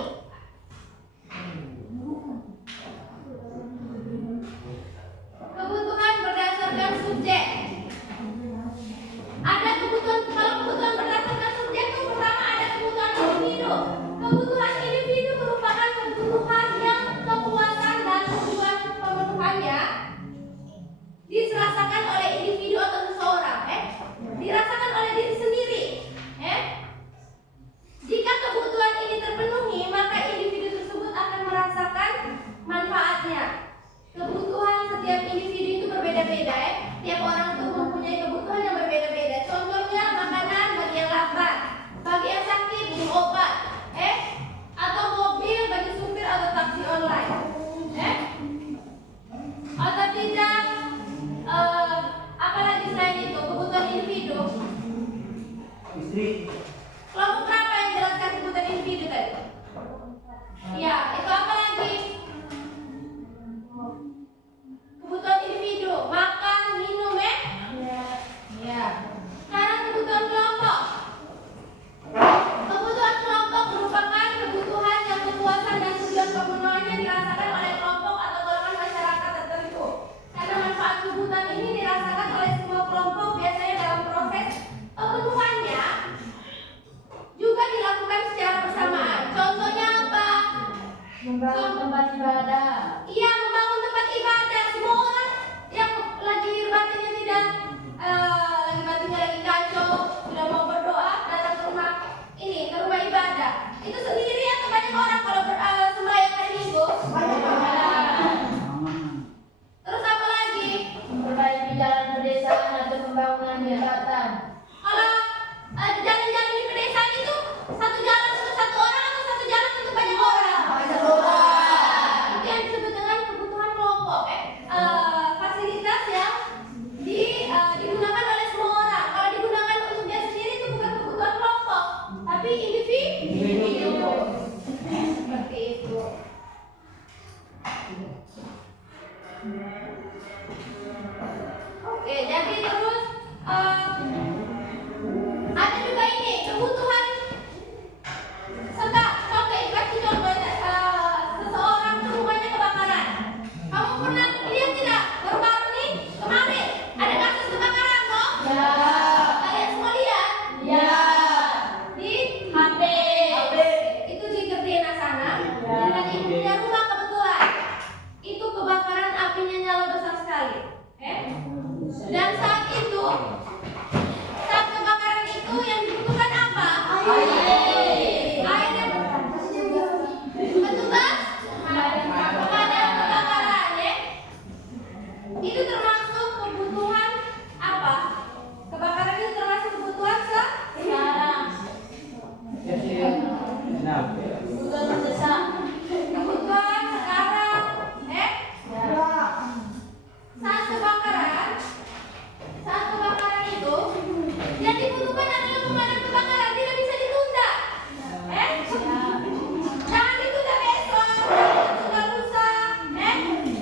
ibadah. Iya, membangun tempat ibadah. Semua orang yang lagi batinnya tidak lagi batinnya lagi kacau, sudah mau berdoa, datang ke rumah ini, ke rumah ibadah. Itu sendiri atau banyak orang kalau sembahyang hari Minggu? Terus apa lagi? Memperbaiki jalan pedesaan atau pembangunan jembatan. Kalau jalan-jalan di pedesaan itu satu jalan untuk satu orang atau satu jalan untuk banyak orang? Banyak orang. Itu yang disebut dengan kebutuhan kelompok. Fasilitas yang digunakan oleh semua orang. Kalau digunakan untuk dia sendiri itu bukan kebutuhan kelompok, tapi individu. Seperti itu. Oke, jadi terus ada juga ini kebutuhan serta contoh kasih contoh seseorang tuh rumahnya kebakaran. Kamu pernah lihat tidak baru-baru nih kemarin ada kasus kebakaran toh? Ya. Kalian semua lihat? Ya. Di HP. itu di Gerdena sana. Dan ibu punya rumah kebetulan. Itu kebakaran apinya nyala besar sekali. Dan saat kebakaran itu yang dibutuhkan apa? Air yang petugas pemadam kebakaran ya. Itu termasuk kebutuhan apa? Kebakaran itu termasuk kebutuhan Sekarang. Kebutuhan mendesak. kebutuhan sekarang. Saat kebakaran itu yang dibutuhkan adalah pemadam kebakaran, tidak bisa ditunda. Jangan ditunda besok, jangan ditunda lusa.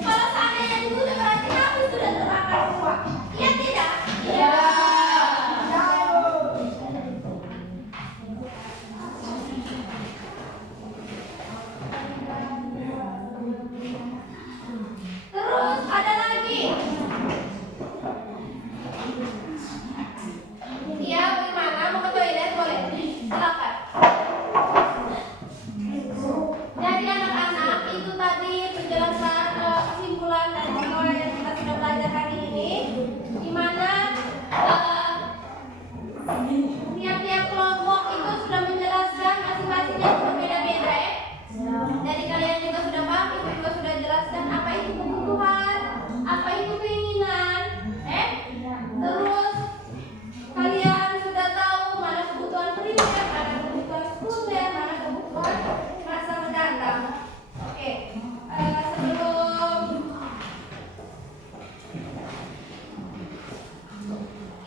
Kalau seandainya ditunda berarti kamu sudah terbakar semua. Iya tidak? Ya. Terus ada lagi. Iya, bagaimana? Mau ke toilet boleh? Silakan. Jadi anak-anak itu tadi penjelasan kesimpulan dari semua yang kita sudah belajar hari ini, di mana tiap-tiap kelompok itu sudah menjelaskan masing-masingnya itu berbeda-beda ya. Jadi kalian juga sudah paham, ibu juga sudah jelaskan apa itu kebutuhan, apa itu keinginan, terus kalian sudah tahu mana kebutuhan primer, mana kebutuhan sekunder, mana kebutuhan masa mendatang. Oke, sebelum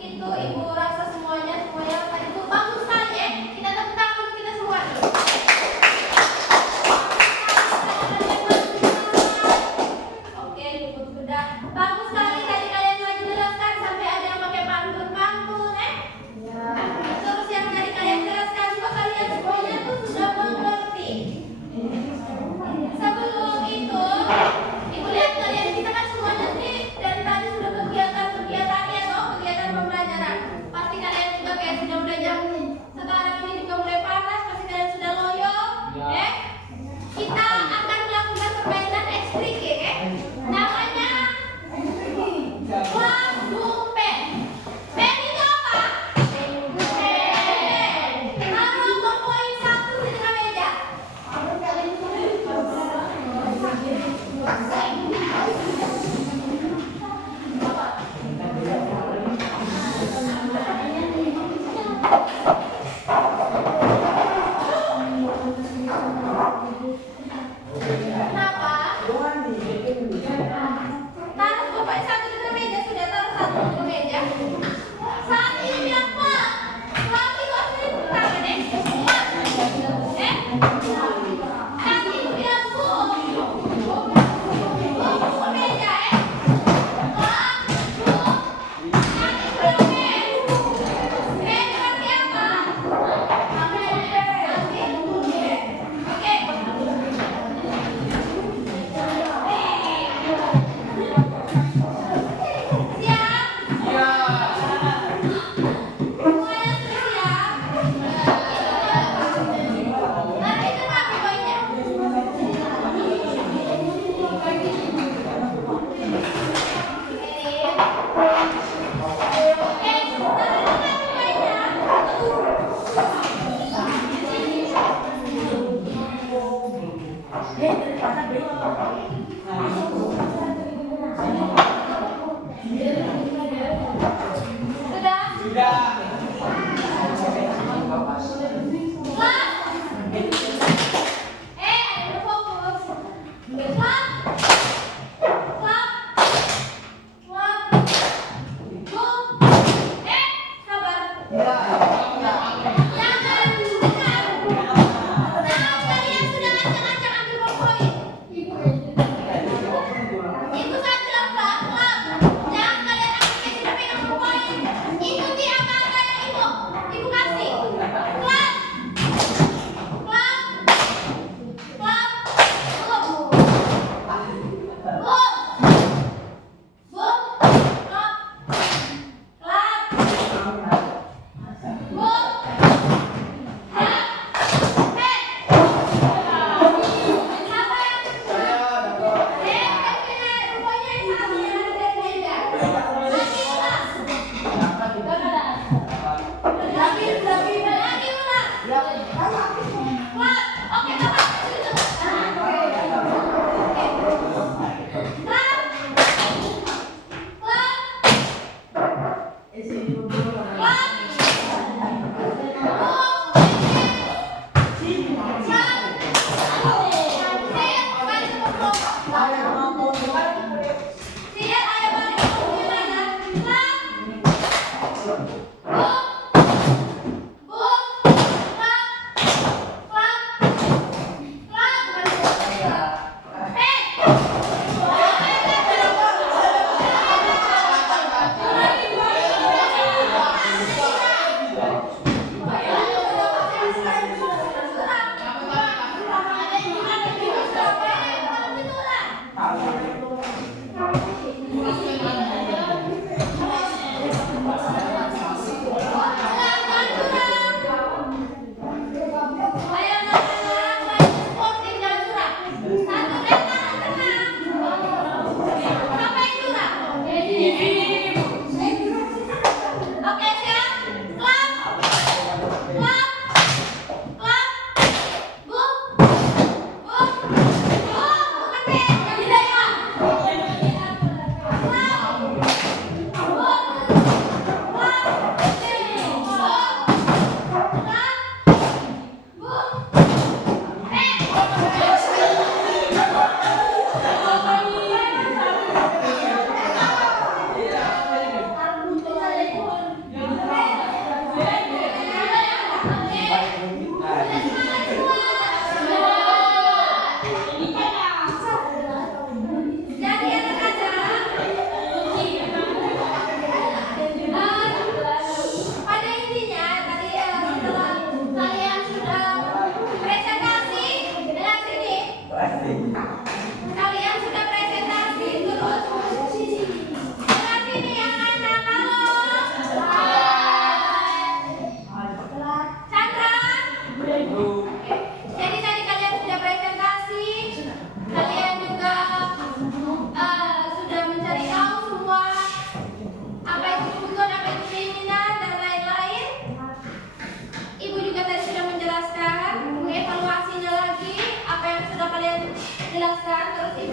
itu ibu rasa semuanya tadi itu bagus sekali ya. Kita tepuk tangan untuk kita semua nih. Oke, cukup sudah. Bagus sekali tadi kalian sudah jelaskan sampai ada yang pakai pantun-pantun Terus yang tadi kalian jelaskan juga kalian semuanya tuh sudah mengerti. Sebelum itu, ibu lihat kalian kita kan semuanya nih dari tadi sudah kegiatan ya toh, kegiatan pembelajaran. Pasti kalian juga kayak sudah belajar. Sekarang ini juga mulai panas, pasti kalian sudah loyo, Kita akan melakukan permainan ekstrik ya. Namanya Lagu pen. Pen itu apa? Taruh poin satu di tengah meja. Kenapa? Taruh poin satu di tengah meja, sudah taruh satu di tengah meja. Saat ini bilang klak. Klak itu harus tepuk tangan klak. Nanti ibu bilang bum. Bum ke meja klak, bum. Nanti ibu bilang pen. Pen berarti apa? Semuanya sudah siap? Mari kita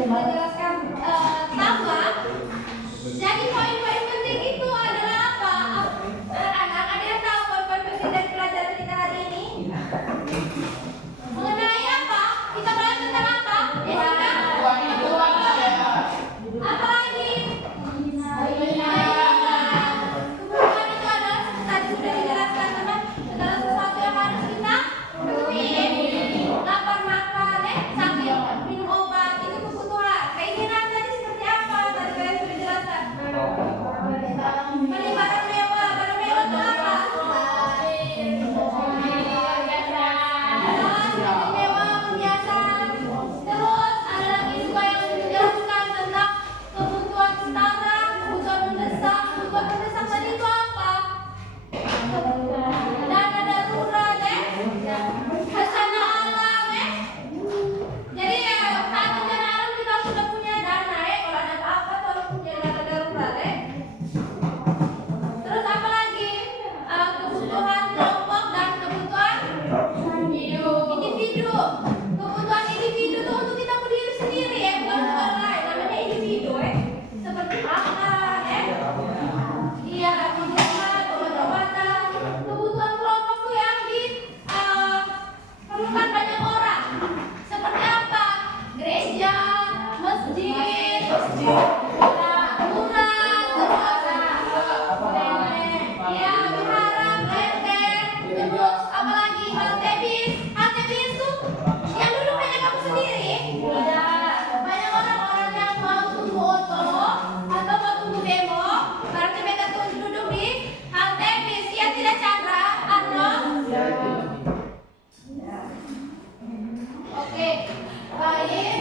menjelaskan sama. Jadi poin-poin penting itu adalah apa? Anak-anak ada yang tahu poin-poin penting dari pelajaran kita hari ini? Mengenai apa? Kita belajar tentang apa? Jessica? Apa lagi? Kebutuhan itu adalah tadi sudah dijelaskan teman, adalah sesuatu yang harus kita penuhi. Lapar makan, sakit minum obat itu kebutuhan. Keinginan tadi seperti apa? Tadi kalian sudah jelaskan. Beli barang mewah, barang mewah itu apa? Mewah, perhiasan. Terus ada lagi juga yang menjelaskan tentang kebutuhan setara, kebutuhan mendesak. Kebutuhan mendesak tadi itu apa? Dana darurat, bencana alam, Jadi saat bencana alam kita sudah punya dana, Kalau ada apa-apa harus punya dana darurat, Terus apa lagi? Kebutuhan kelompok dan kebutuhan individu. Kebutuhan individu itu untuk kita berdiri sendiri, bukan untuk orang lain. Namanya individu, Seperti makan, Iya, kebutuhan obat-obatan. Kebutuhan kelompok tuh yang diperlukan banyak orang. Seperti apa? Gereja, masjid, iya, wihara, kelenteng. Terus apa lagi? Halte bis. Halte bis tuh yang duduk hanya kamu sendiri. Banyak orang-orang yang mau tunggu oto atau mau tunggu demo. Berarti mereka tuh duduk di halte bis. Iya tidak, Chandra? Arno? Oke, baik.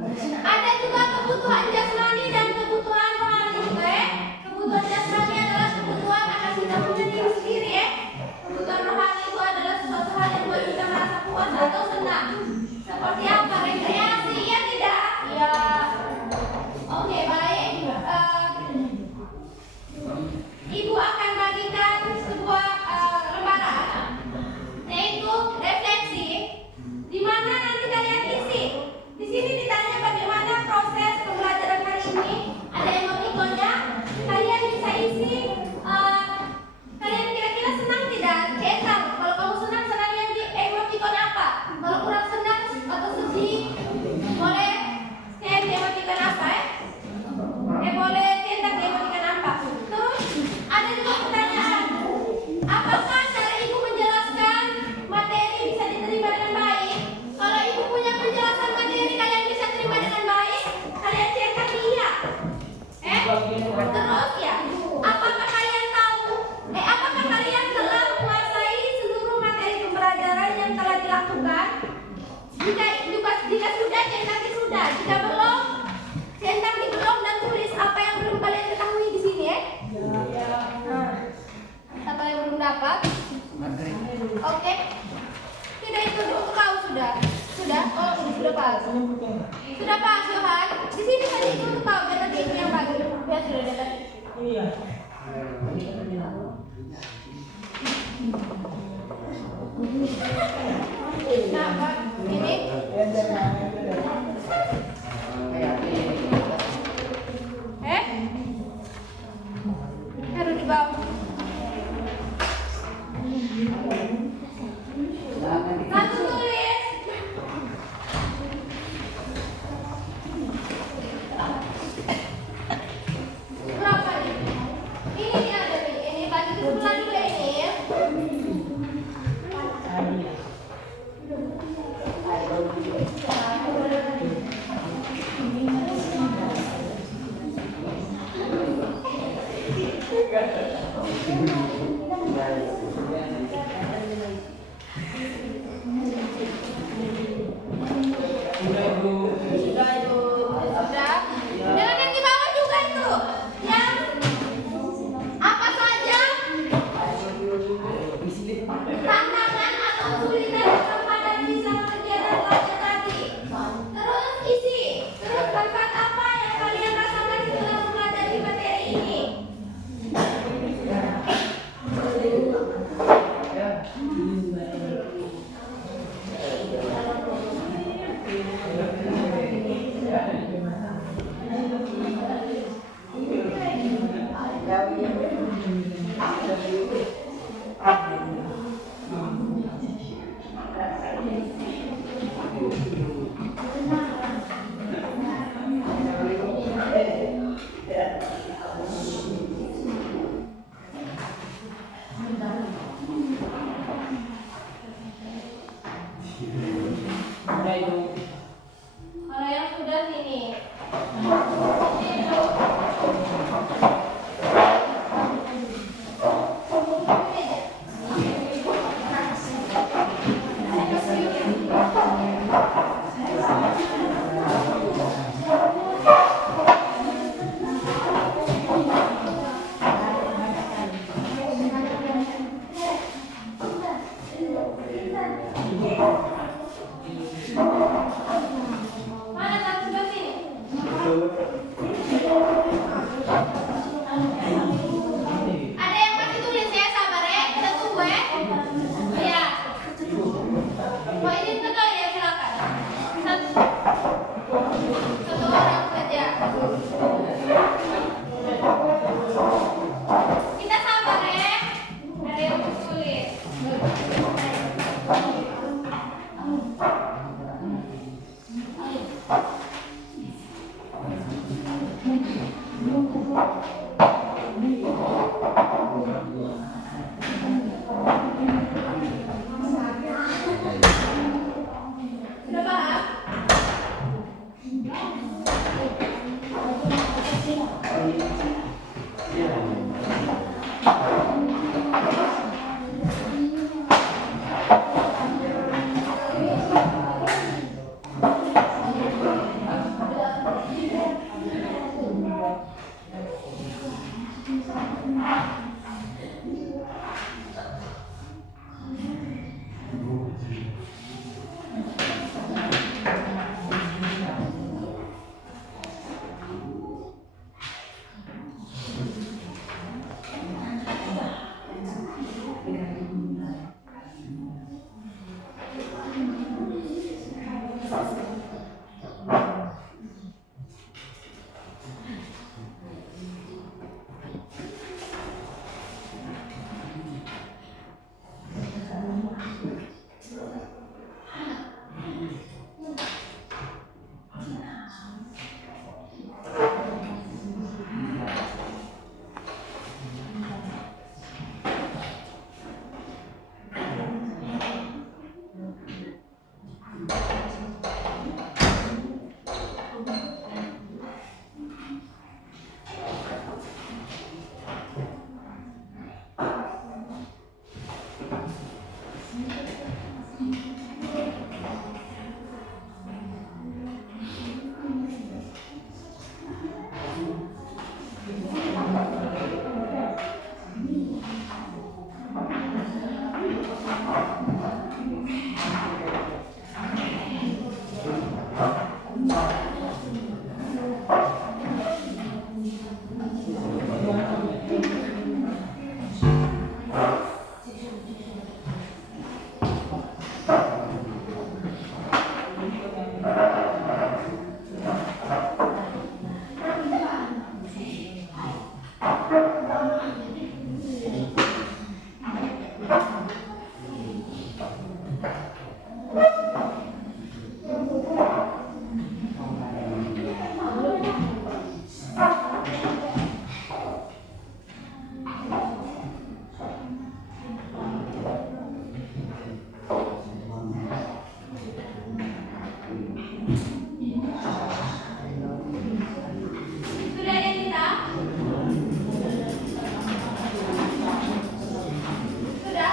Terus ada juga kebutuhan jasmani dan kebutuhan rohani juga, Kebutuhan jasmani adalah kebutuhan akan kita punya diri sendiri, Kebutuhan rohani itu adalah sesuatu hal yang buat kita merasa puas atau senang. Seperti apa? Rekreasi, iya tidak? Iya. Oke, baik. Ibu akan bagikan sebuah lembaran, yaitu refleksi, di mana nanti kalian isi. Di sini ditanya bagaimana proses pembelajaran hari ini. Ada emoticonnya. Kalian bisa isi. Kalian kira-kira senang tidak? Cetak. Kalau kamu senang, senangnya di emoticon apa? Kalau kurang senang atau sedih, boleh scan di emoticon apa? Boleh cetak di emoticon apa? Terus ada juga pertanyaan. Apakah cara ibu menjelaskan materi bisa diterima dengan baik? Kalau ibu punya penjelasan materi kalian bisa terima dengan baik, kalian cetak iya. Terus ya, apakah kalian tahu? Apakah kalian telah menguasai seluruh materi pembelajaran yang telah dilakukan? Jika sudah, cetak di sudah. Jika belum, cetak di belum dan tulis apa yang belum kalian ketahui di sini, Apa yang belum dapat? Oke. Tidak, itu untuk kau sudah. Sudah? Oh, sudah Pak. Sudah Pak Johan. Di sini tadi itu untuk kau, biar nanti itu yang bagi. Ya sudah dapat. Iya. Nah, Pak, ini. Taruh di bawah. Langsung tulis. Berapa nih? Ini ada nih. Ini bagi ke sebelah juga ini. Sudah ada kita? Sudah?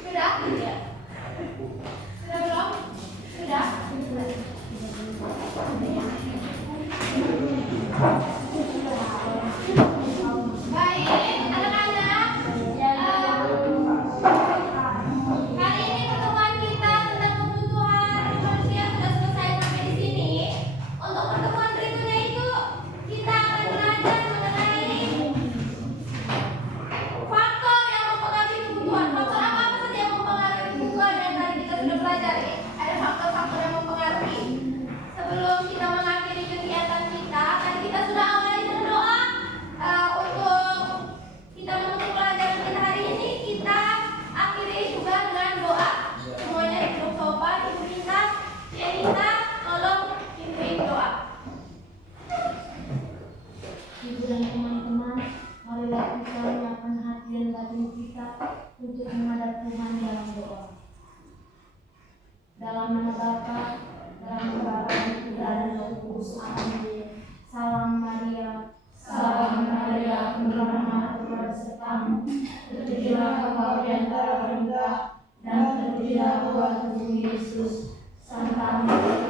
Sudah? Sudah belum? Sudah? Baik, anak-anak. Kali ini pertemuan kita tentang kebutuhan manusia sudah selesai sampai di sini. Untuk pertemuan berikutnya itu kita akan belajar mengenai faktor yang mempengaruhi kebutuhan. Faktor apa saja yang mempengaruhi kebutuhan yang tadi kita sudah pelajari? Ada faktor-faktor yang mempengaruhi. Sebelum kita mengakhiri kegiatan kita, tadi kita sudah awali dengan doa. Untuk kita menutup pelajaran kita hari ini, kita akhiri juga dengan doa. Semuanya duduk sopan, Ibu minta, Yanita, tolong pimpin doa. Ibu dan teman-teman, marilah kita menyiapkan hati dan batin kita untuk menghadap Tuhan dalam doa. Dalam nama Bapa, dalam nama dan Putra dan Roh Kudus. Amin. Salam Maria, penuh rahmat, Tuhan besertamu. Terpujilah engkau di antara wanita, dan terpujilah buah tubuh Yesus. Santa Maria,